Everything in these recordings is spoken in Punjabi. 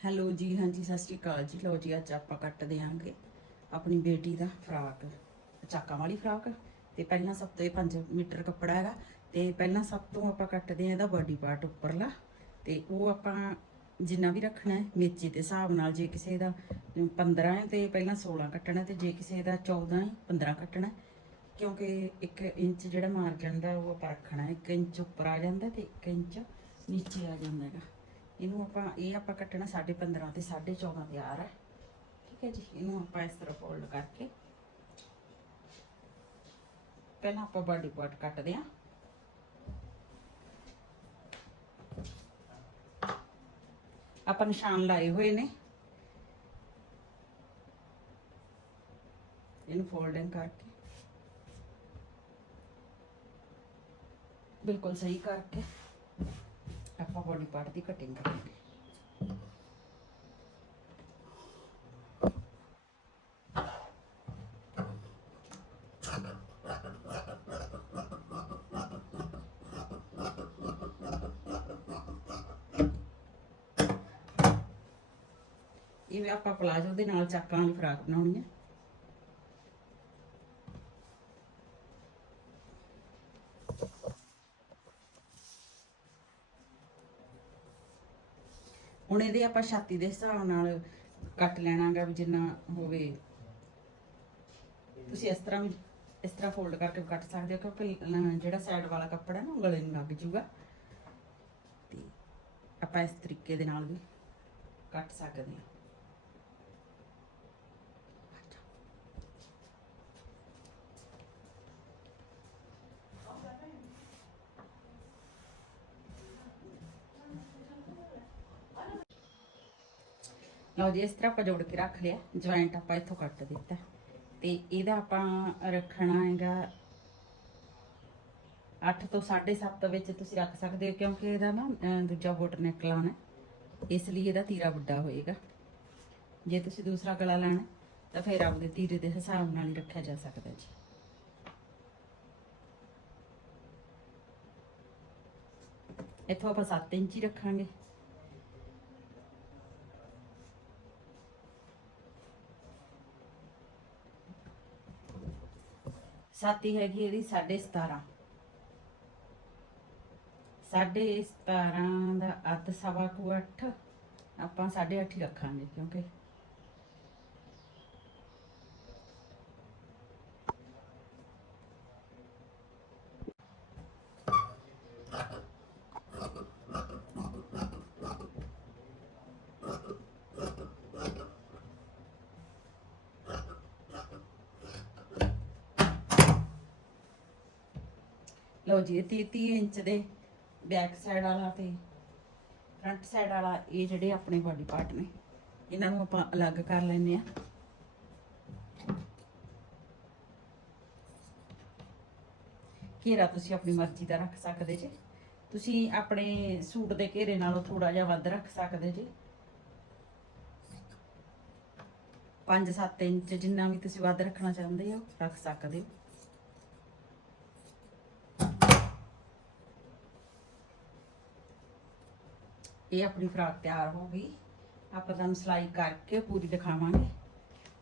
ਹੈਲੋ ਜੀ, ਹਾਂਜੀ, ਸਤਿ ਸ਼੍ਰੀ ਅਕਾਲ ਜੀ। ਲਓ ਜੀ, ਅੱਜ ਆਪਾਂ ਕੱਟ ਦੇਾਂਗੇ ਆਪਣੀ ਬੇਟੀ ਦਾ ਫਰਾਕ ਚਾਕਾਂ ਵਾਲੀ ਫਰਾਕ। ਤੇ ਪਹਿਲਾਂ ਸਭ ਤੋਂ ਇਹ 5 ਮੀਟਰ ਕੱਪੜਾ ਹੈਗਾ। ਤੇ ਪਹਿਲਾਂ ਸਭ ਤੋਂ ਆਪਾਂ ਕੱਟਦੇ ਆ ਇਹਦਾ ਬਾਡੀ ਪਾਰਟ ਉੱਪਰਲਾ। ਤੇ ਉਹ ਆਪਾਂ ਜਿੰਨਾ ਵੀ ਰੱਖਣਾ ਹੈ, ਮੇਚੇ ਦੇ ਹਿਸਾਬ ਨਾਲ ਜੇ ਕਿਸੇ ਦਾ 15 ਹੈ, ਤੇ ਪਹਿਲਾਂ 16 ਕੱਟਣਾ ਤੇ ਜੇ ਕਿਸੇ ਦਾ 14 ਹੈ 15 ਕੱਟਣਾ ਕਿਉਂਕਿ 1 ਇੰਚ ਜਿਹੜਾ ਮਾਰਜਨ ਦਾ ਉਹ ਆਪਾਂ ਰੱਖਣਾ 1 ਇੰਚ ਉੱਪਰ ਆ ਜਾਂਦਾ ਤੇ 1 ਇੰਚ ਨੀਚੇ ਆ ਜਾਂਦਾ ਹੈਗਾ। ਇਹਨੂੰ ਆਪਾਂ, ਇਹ ਆਪਾਂ ਕੱਟਣਾ 15.5 ਤੇ 14.5 ਤਿਆਰ ਹੈ ਠੀਕ ਹੈ ਜੀ, ਇਹਨੂੰ ਆਪਾਂ ਇਸ ਤਰ੍ਹਾਂ ਫੋਲਡ ਕਰਕੇ ਪਹਿਲਾਂ ਆਪਾਂ ਬਾਡੀ ਪਾਰਟ ਕੱਟਦੇ ਹਾਂ। ਆਪਾਂ ਨਿਸ਼ਾਨ ਲਾਏ ਹੋਏ ਨੇ। ਇਹਨੂੰ ਫੋਲਡਿੰਗ ਕਰਕੇ ਬਿਲਕੁਲ ਸਹੀ ਕਰਕੇ ਆਪਾਂ ਬੋਡੀ ਪਾਰਟ ਦੀ ਕਟਿੰਗ ਕਰਾਂਗੇ। ਇਹ ਆਪਾਂ ਪਲਾਜੋ ਦੇ ਨਾਲ ਚਾਕਾਂ ਵਾਲੀ ਫਰਾਕ ਬਣਾਉਣੀ ਹੈ ਹੁਣ ਇਹਦੇ ਆਪਾਂ ਛਾਤੀ ਦੇ ਹਿਸਾਬ ਨਾਲ ਕੱਟ ਲੈਣਾਗਾ ਵੀ ਜਿੰਨਾ ਹੋਵੇ। ਤੁਸੀਂ ਇਸ ਤਰ੍ਹਾਂ ਵੀ, ਇਸ ਤਰ੍ਹਾਂ ਫੋਲਡ ਕਰਕੇ ਕੱਟ ਸਕਦੇ ਹੋ, ਕਿਉਂਕਿ ਜਿਹੜਾ ਸਾਈਡ ਵਾਲਾ ਕੱਪੜਾ ਨਾ ਉਹ ਗਲੇ ਨੂੰ ਲੱਗ ਜੂਗਾ। ਤੇ ਆਪਾਂ ਇਸ ਤਰੀਕੇ ਦੇ ਨਾਲ ਵੀ ਕੱਟ ਸਕਦੇ ਹਾਂ। ਲਓ ਜੀ, ਇਸ ਤਰ੍ਹਾਂ ਆਪਾਂ ਜੋੜ ਕੇ ਰੱਖ ਲਿਆ। ਜੁਆਇੰਟ ਆਪਾਂ ਇੱਥੋਂ ਕੱਟ ਦਿੱਤਾ। ਤੇ ਇਹਦਾ ਆਪਾਂ ਰੱਖਣਾ ਹੈਗਾ 8 ਤੋਂ 7.5 ਵਿੱਚ ਤੁਸੀਂ ਰੱਖ ਸਕਦੇ ਹੋ, ਕਿਉਂਕਿ ਇਹਦਾ ਨਾ ਦੂਜਾ ਬੋਟ ਨੈਕ ਲਾਉਣਾ ਇਸ ਲਈ ਇਹਦਾ ਤੀਰਾ ਵੱਡਾ ਹੋਏਗਾ। ਜੇ ਤੁਸੀਂ ਦੂਸਰਾ ਗਲਾ ਲੈਣਾ ਤਾਂ ਫਿਰ ਆਪਦੇ ਤੀਰੇ ਦੇ ਹਿਸਾਬ ਨਾਲ ਹੀ ਰੱਖਿਆ ਜਾ ਸਕਦਾ ਜੀ। ਇੱਥੋਂ ਆਪਾਂ 7 ਇੰਚ ਹੀ ਰੱਖਾਂਗੇ। ਛਾਤੀ ਹੈਗੀ ਇਹਦੀ 17.5 ਸਾਢੇ 17 ਦਾ ਅੱਧ ਸਵਾ ਕੁ 8 ਆਪਾਂ 8.5 ਹੀ ਰੱਖਾਂਗੇ ਕਿਉਂਕਿ ਲਓ ਜੀ, ਇਹ 30 30 ਇੰਚ ਦੇ ਬੈਕ ਸਾਈਡ ਵਾਲਾ ਤੇ ਫਰੰਟ ਸਾਈਡ ਵਾਲਾ, ਇਹ ਜਿਹੜੇ ਆਪਣੇ ਬਾਡੀ ਪਾਰਟ ਨੇ, ਇਹਨਾਂ ਨੂੰ ਆਪਾਂ ਅਲੱਗ ਕਰ ਲੈਂਦੇ ਆ ਘੇਰਾ ਤੁਸੀਂ ਆਪਣੀ ਮਰਜ਼ੀ ਦਾ ਰੱਖ ਸਕਦੇ ਜੇ। ਤੁਸੀਂ ਆਪਣੇ ਸੂਟ ਦੇ ਘੇਰੇ ਨਾਲੋਂ ਥੋੜਾ ਜਿਹਾ ਵੱਧ ਰੱਖ ਸਕਦੇ ਜੀ। 5-7 ਇੰਚ ਜਿੰਨਾ ਵੀ ਤੁਸੀਂ ਵੱਧ ਰੱਖਣਾ ਚਾਹੁੰਦੇ ਹੋ, ਰੱਖ ਸਕਦੇ ਹੋ। ਇਹ ਆਪਣੀ ਫਰਾਕ ਤਿਆਰ ਹੋ ਗਈ। ਆਪਾਂ ਤੁਹਾਨੂੰ ਸਿਲਾਈ ਕਰਕੇ ਪੂਰੀ ਦਿਖਾਵਾਂਗੇ।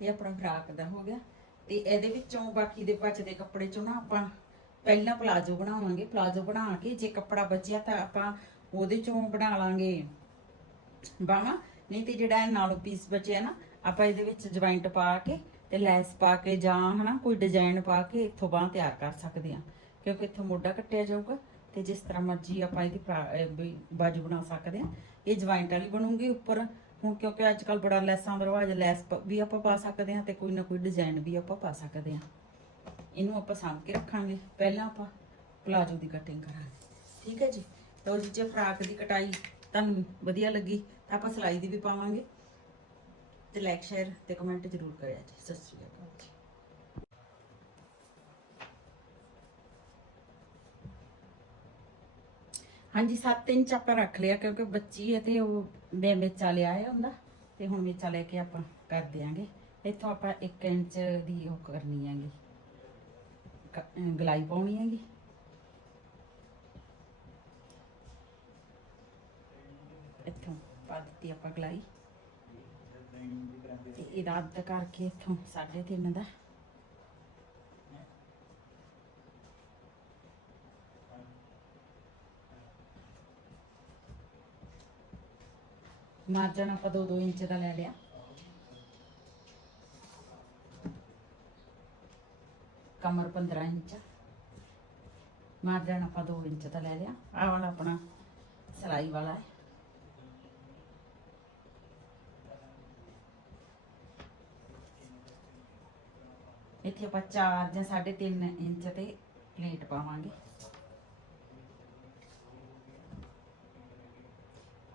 ਇਹ ਆਪਣਾ ਫਰਾਕ ਦਾ ਹੋ ਗਿਆ। ਤੇ ਇਹਦੇ ਵਿੱਚੋਂ ਬਾਕੀ ਦੇ ਬਚਦੇ ਕੱਪੜੇ ਚੋਂ ਨਾ ਆਪਾਂ ਪਹਿਲਾਂ ਪਲਾਜੋ ਬਣਾਵਾਂਗੇ। ਪਲਾਜੋ ਬਣਾ ਕੇ ਜੇ ਕੱਪੜਾ ਬਚਿਆ ਤਾਂ ਆਪਾਂ ਉਹਦੇ ਚੋਂ ਬਣਾ ਲਾਂਗੇ ਬਾਹਾਂ। ਨਹੀਂ ਤੇ ਜਿਹੜਾ ਨਾਲੋਂ ਪੀਸ ਬਚਿਆ ਨਾ, ਆਪਾਂ ਇਹਦੇ ਵਿੱਚ ਜੁਆਇੰਟ ਪਾ ਕੇ ਤੇ ਲੈਸ ਪਾ ਕੇ ਜਾਂ ਹਨਾ ਕੋਈ ਡਿਜ਼ਾਈਨ ਪਾ ਕੇ ਇੱਥੋਂ ਬਾਹ ਤਿਆਰ ਕਰ ਸਕਦੇ ਆ ਕਿਉਂਕਿ ਇੱਥੋਂ ਮੋਢਾ ਕੱਟਿਆ ਜਾਊਗਾ। ਤੇ ਜਿਸ ਤਰ੍ਹਾਂ ਮਰਜ਼ੀ ਆਪਾਂ ਇਹਦੀ ਪਰਾ- ਵੀ ਬਾਜੂ ਬਣਾ ਸਕਦੇ ਆ ਇਹ ਜੁਆਇੰਟ ਵਾਲੀ ਬਣੂਗੀ ਉੱਪਰ। ਹੁਣ ਕਿਉਂਕਿ ਅੱਜ ਕੱਲ ਬੜਾ ਲੈਸਾਂ ਦਾ ਲੈਸ ਵੀ ਆਪਾਂ ਪਾ ਸਕਦੇ ਆ ਤੇ ਕੋਈ ਨਾ ਕੋਈ ਡਿਜ਼ਾਈਨ ਵੀ ਆਪਾਂ ਪਾ ਸਕਦੇ ਆ ਇਹਨੂੰ ਆਪਾਂ ਸਾਂਭ ਕੇ ਰੱਖਾਂਗੇ। ਪਹਿਲਾਂ ਆਪਾਂ ਪਲਾਜੋ ਦੀ ਕਟਿੰਗ ਕਰਾਂਗੇ। ਠੀਕ ਹੈ ਜੀ? ਤਾਂ ਜੀ ਜੇ ਫਰਾਕ ਦੀ ਕਟਾਈ ਤੁਹਾਨੂੰ ਵਧੀਆ ਲੱਗੀ, ਤਾਂ ਆਪਾਂ ਸਿਲਾਈ ਦੀ ਵੀ ਪਾਵਾਂਗੇ। ਤੇ ਲਾਈਕ ਸ਼ੇਅਰ ਤੇ ਕਮੈਂਟ ਜ਼ਰੂਰ ਕਰਿਆ ਜੀ। ਸਤਿ ਸ਼੍ਰੀ ਅਕਾਲ। ਹਾਂਜੀ 7 ਇੰਚ ਆਪਾਂ ਰੱਖ ਲਿਆ ਕਿਉਂਕਿ ਬੱਚੀ ਹੈ ਤੇ ਉਹ ਮੈਂ ਮੇਚਾ ਲਿਆ ਹੈ ਹੁੰਦਾ ਤੇ ਹੁਣ ਮੇਚਾ ਲੈ ਕੇ ਆਪਾਂ ਕਰ ਦਿਆਂਗੇ। ਇੱਥੋਂ ਆਪਾਂ 1 ਇੰਚ ਦੀ ਉਹ ਕਰਨੀ ਹੈਗੀ। ਗਲਾਈ ਪਾਉਣੀ ਹੈਗੀ। ਇੱਥੋਂ ਪਾ ਦਿੱਤੀ ਆਪਾਂ ਗਲਾਈ। ਤੇ ਇਹਦਾ ਅੱਧ ਕਰਕੇ ਇੱਥੋਂ 3.5 ਦਾ। ਮਾਰਜਨ ਆਪਾਂ 2-2 ਇੰਚ ਦਾ ਲੈ ਲਿਆ ਕਮਰ 15 ਇੰਚ ਮਾਰਜਨ ਆਪਾਂ 2 ਇੰਚ ਦਾ ਲੈ ਲਿਆ ਆਹ ਵਾਲਾ ਆਪਣਾ ਸਲਾਈ ਵਾਲਾ ਹੈ ਇੱਥੇ ਆਪਾਂ 4 ਜਾਂ 3.5 ਇੰਚ ਤੇ ਪਲੇਟ ਪਾਵਾਂਗੇ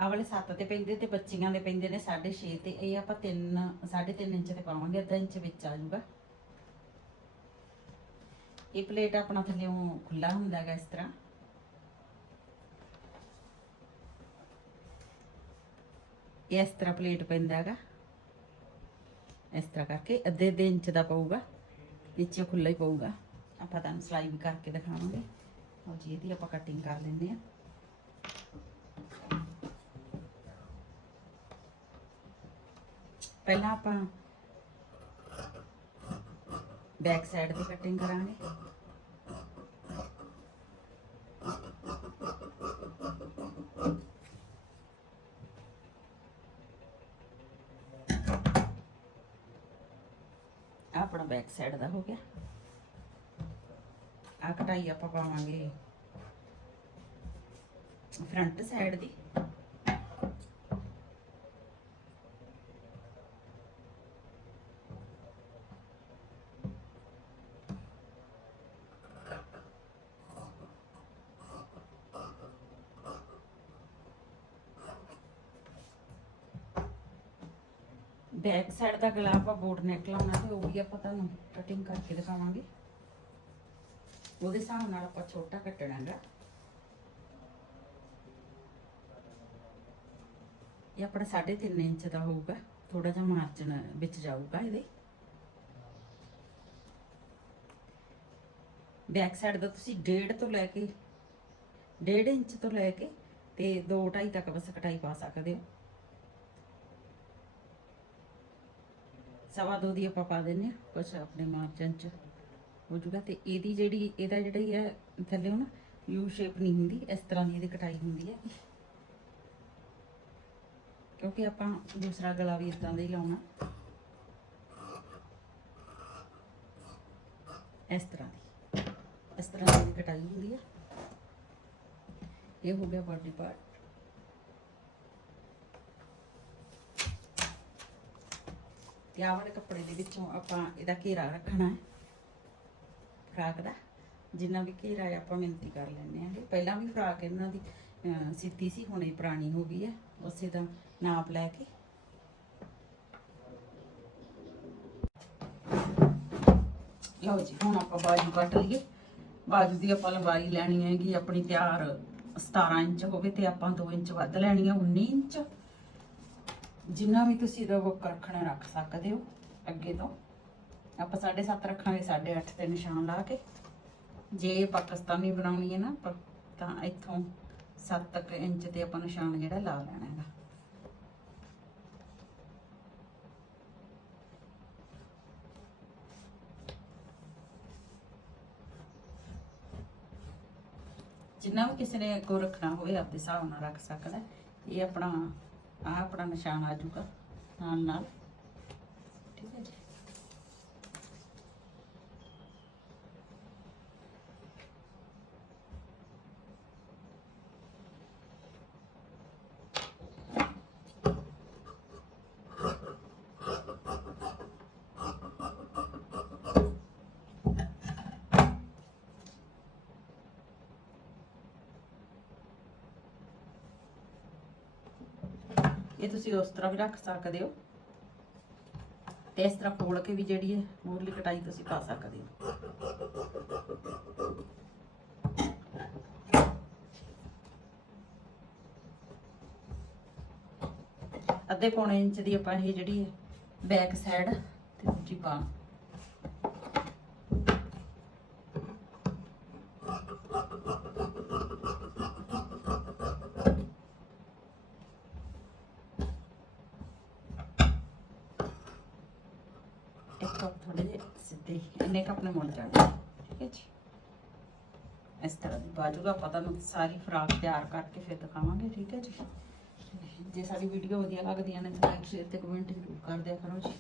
ਆਹ ਵਾਲੇ 7 ਤੇ ਪੈਂਦੇ ਤੇ ਬੱਚੀਆਂ ਦੇ ਪੈਂਦੇ ਨੇ 6.5 ਤੇ, ਇਹ ਆਪਾਂ 3 3.5 ਇੰਚ ਤੇ ਪਾਵਾਂਗੇ ਅੱਧਾ ਇੰਚ ਵਿੱਚ ਆ ਜਾਊਗਾ। ਇਹ ਪਲੇਟ ਆਪਣਾ ਥੱਲੇੋਂ ਖੁੱਲਾ ਹੁੰਦਾ ਹੈਗਾ ਇਸ ਤਰ੍ਹਾਂ। ਇਹ ਇਸ ਤਰ੍ਹਾਂ ਪਲੇਟ ਪੈਂਦਾ ਹੈਗਾ। ਇਸ ਤਰ੍ਹਾਂ ਕਰਕੇ ਅੱਧੇ ਅੱਧੇ ਇੰਚ ਦਾ ਪਊਗਾ ਨੀਚੇ ਖੁੱਲਾ ਹੀ ਪਊਗਾ। ਆਪਾਂ ਤੁਹਾਨੂੰ ਸਲਾਈ ਵੀ ਕਰਕੇ ਦਿਖਾਵਾਂਗੇ। ਔਰ ਜੀ, ਇਹਦੀ ਆਪਾਂ ਕਟਿੰਗ ਕਰ ਲੈਂਦੇ ਆ ਪਹਿਲਾਂ ਆਪਾਂ ਬੈਕ ਸਾਈਡ ਦੀ ਕਟਿੰਗ ਕਰਾਂਗੇ। ਆਹ ਆਪਣਾ ਬੈਕ ਸਾਈਡ ਦਾ ਹੋ ਗਿਆ। ਆ ਕਟਾਈ ਆਪਾਂ ਪਾਵਾਂਗੇ ਫਰੰਟ ਸਾਈਡ ਦੀ। ਬੈਕ ਸਾਈਡ ਦਾ ਗਲਾ ਆਪਾਂ ਬੋਰਡ ਨੈਕ ਲਾਉਣਾ ਤੇ ਉਹ ਵੀ ਆਪਾਂ ਤੁਹਾਨੂੰ ਕਟਿੰਗ ਕਰਕੇ ਦਿਖਾਵਾਂਗੇ। ਉਹਦੇ ਹਿਸਾਬ ਨਾਲ ਆਪਾਂ ਛੋਟਾ ਕੱਟਣਾ ਹੈਗਾ। ਇਹ ਆਪਣਾ 3.5 ਇੰਚ ਦਾ ਹੋਊਗਾ ਥੋੜਾ ਜਿਹਾ ਮਾਰਜਨ ਵਿੱਚ ਜਾਊਗਾ ਇਹਦੇ। ਬੈਕ ਸਾਈਡ ਦਾ ਤੁਸੀਂ 1.5 ਤੋਂ ਲੈ ਕੇ 1.5 ਇੰਚ ਤੋਂ ਲੈ ਕੇ ਤੇ 2.5 ਤੱਕ ਬਸ ਕਟਾਈ ਪਾ ਸਕਦੇ ਹੋ। ਸਵਾ ਦੋ ਦੀ ਆਪਾਂ ਪਾ ਦਿੰਨੇ ਆ ਕੁਛ ਆਪਣੇ ਮਾਰਜਨ ਚ ਹੋ ਜੂਗਾ ਤੇ ਇਹਦੀ ਜਿਹੜੀ, ਇਹਦਾ ਜਿਹੜੀ ਹੈ ਥੱਲੇ ਨਾ ਯੂ ਸ਼ੇਪ ਨਹੀਂ ਹੁੰਦੀ, ਇਸ ਤਰ੍ਹਾਂ ਦੀ ਇਹਦੀ ਕਟਾਈ ਹੁੰਦੀ ਹੈ। ਕਿਉਂਕਿ ਆਪਾਂ ਦੂਸਰਾ ਗਲਾ ਵੀ ਇਦਾਂ ਦਾ ਹੀ ਲਾਉਣਾ। ਇਸ ਤਰ੍ਹਾਂ ਦੀ, ਇਸ ਤਰ੍ਹਾਂ ਦੀ ਇਹਦੀ ਕਟਾਈ ਹੁੰਦੀ ਹੈ। ਇਹ ਹੋ ਗਿਆ ਬਾਡੀ ਪਾਰਟ ਤੇ ਆਹ ਵਾਲੇ ਕੱਪੜੇ ਦੇ ਵਿੱਚੋਂ ਆਪਾਂ ਇਹਦਾ ਘੇਰਾ ਰੱਖਣਾ ਹੈ। ਫਰਾਕ ਦਾ। ਜਿੰਨਾ ਵੀ ਘੇਰਾ ਹੈ ਆਪਾਂ ਮਿਹਨਤੀ ਕਰ ਲੈਂਦੇ ਆਂਗੇ ਪਹਿਲਾਂ ਵੀ ਫਰਾਕ ਇਹਨਾਂ ਦੀ ਅਹ, ਸੀ ਹੁਣੇ ਪੁਰਾਣੀ ਹੋ ਗਈ ਹੈ। ਉਸੇ ਦਾ ਨਾਪ ਲੈ ਕੇ। ਲਓ ਜੀ ਹੁਣ ਆਪਾਂ ਬਾਜੂ ਕੱਟ ਲਈਏ। ਬਾਜੂ ਦੀ ਆਪਾਂ ਲੰਬਾਈ ਲੈਣੀ ਹੈਗੀ ਆਪਣੀ ਤਿਆਰ 17 ਇੰਚ ਹੋਵੇ ਤੇ ਆਪਾਂ 2 ਇੰਚ ਵੱਧ ਲੈਣੀ ਹੈ 19 ਇੰਚ। ਜਿੰਨਾ ਵੀ ਤੁਸੀਂ ਇਹਦਾ ਰੱਖਣਾ ਰੱਖ ਸਕਦੇ ਹੋ, ਅੱਗੇ ਤੋਂ, ਆਪਾਂ 7.5 ਰੱਖਾਂਗੇ 8.5 ਤੇ ਨਿਸ਼ਾਨ ਲਾ ਕੇ। ਜੇ ਪਾਕਿਸਤਾਨੀ ਬਣਾਉਣੀ ਹੈ ਨਾ ਤਾਂ ਇੱਥੋਂ 7 ਇੰਚ ਤੇ ਆਪਾਂ ਨਿਸ਼ਾਨ ਜਿਹੜਾ ਲਾ ਲੈਣਾ ਹੈਗਾ। ਜਿੰਨਾ ਵੀ ਕਿਸੇ ਨੇ ਅੱਗੋਂ ਰੱਖਣਾ ਹੋਵੇ, ਆਪਦੇ ਹਿਸਾਬ ਨਾਲ ਰੱਖ ਸਕਦਾ। ਇਹ ਆਪਣਾ ਆਹ ਆਪਣਾ ਨਿਸ਼ਾਨ ਆ ਜਾਊਗਾ ਨਾਲ ਨਾਲ ਇਹ ਤੁਸੀਂ ਉਸ ਤਰ੍ਹਾਂ ਵੀ ਰੱਖ ਸਕਦੇ ਹੋ ਤੇ ਇਸ ਤਰ੍ਹਾਂ ਖੋਲ ਕੇ ਵੀ ਜਿਹੜੀ ਹੈ ਮੂਰਲੀ ਕਟਾਈ ਤੁਸੀਂ ਪਾ ਸਕਦੇ ਹੋ। ਅੱਧੇ ਪੌਣੇ ਇੰਚ ਦੀ ਆਪਾਂ ਇਹ ਜਿਹੜੀ ਹੈ ਬੈਕ ਸਾਈਡ ਤੇ ਦੂਜੀ ਪਾ। ਇੱਕ ਕੱਪ ਥੋੜੇ ਜਿਹੇ ਸਿੱਧੇ ਇੰਨੇ ਕੱਪ ਨੇ ਮੁੜ ਜਾਣੇ ਠੀਕ ਹੈ ਜੀ ਇਸ ਤਰ੍ਹਾਂ ਦੀ ਬਾਜੂਗਾ ਆਪਾਂ ਤੁਹਾਨੂੰ ਸਾਰੀ ਫਰਾਕ ਤਿਆਰ ਕਰਕੇ ਫਿਰ ਦਿਖਾਵਾਂਗੇ ਠੀਕ ਹੈ ਜੀ ਜੇ ਸਾਡੀ ਵੀਡੀਓ ਵਧੀਆ ਲੱਗਦੀਆਂ ਨੇ ਤਾਂ ਲਾਈਕ ਸ਼ੇਅਰ ਤੇ ਕਮੈਂਟ ਜ਼ਰੂਰ ਕਰ ਦਿਆ ਕਰੋ ਜੀ